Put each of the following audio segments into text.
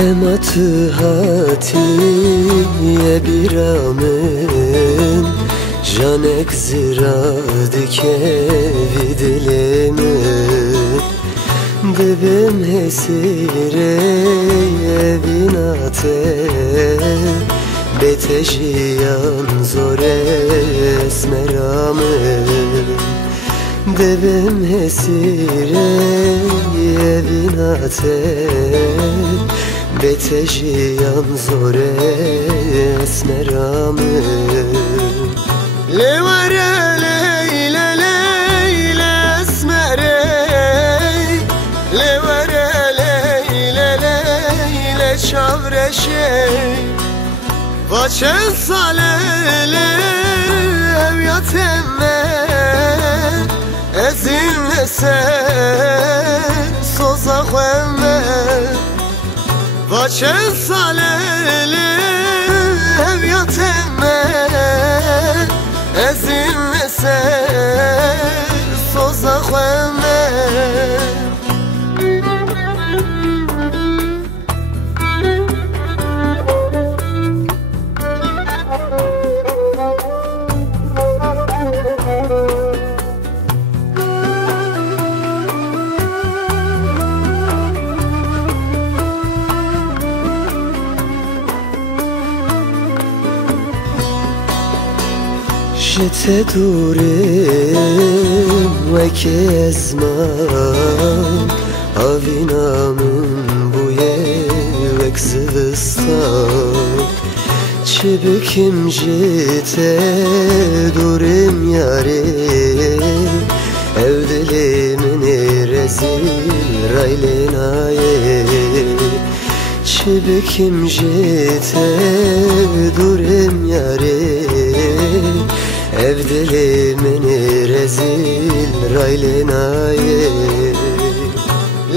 Tematı hatiye biramın Janek zira dikevi dilimın Dibim hesire binate Betejiyan zor esmeramın Dibim hesire binate Betejiyan zor esmeramın Levare leyle leyle esmere Levare leyle leyle çavreşe Vaçen salele evyatemme Ezilmese soza khemme Vaçen salele evyatemme Ezilmese soza khemme Jete durim ve kezman Avinamın bu yevek zıvistan Çibikim jete durim yari Evdilimin rezil raylenaye Çibikim jete durim yari Evdilimin rezil raylenaye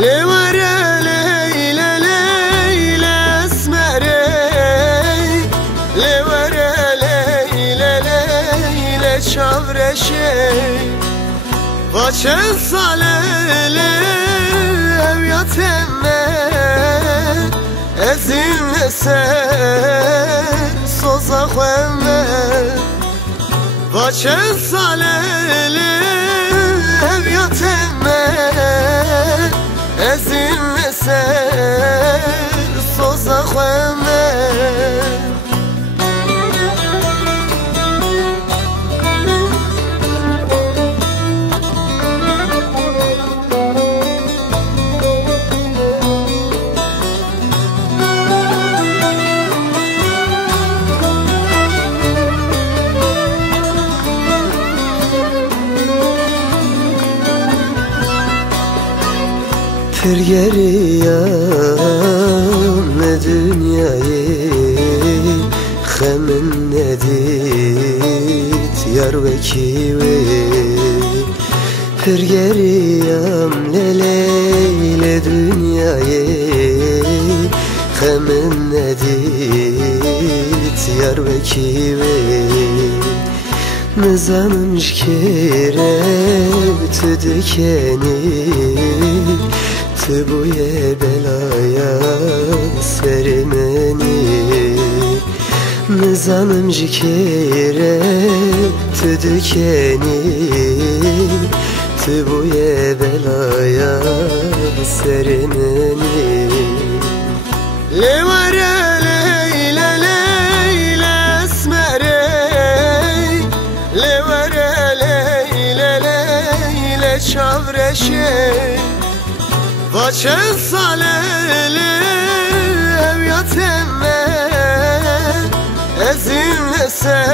Levare leyle leyle esmere Levare leyle leyle çavreşe Vaçen salele evyatemme Ezilmese soza khemme Vaçen salele evyatemme Ezilmese soza khemme Pir geriyam ne dünyayı Hemin nedit yar ve kivi Pir geriyam leyle dünyayı Hemin nedit yar ve kivi Nizanım jkire tüdikeni Tıbuye belaya serimeni Nizanım jikire tüdükeni Tıbuye belaya serimeni Levare leyle leyle esmere Levare leyle leyle çavreşe Vaçen salele evyatemme Ezilmese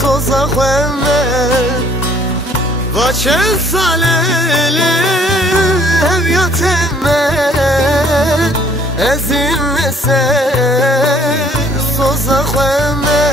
soza khemme Vaçen salele evyatemme Ezilmese soza khemme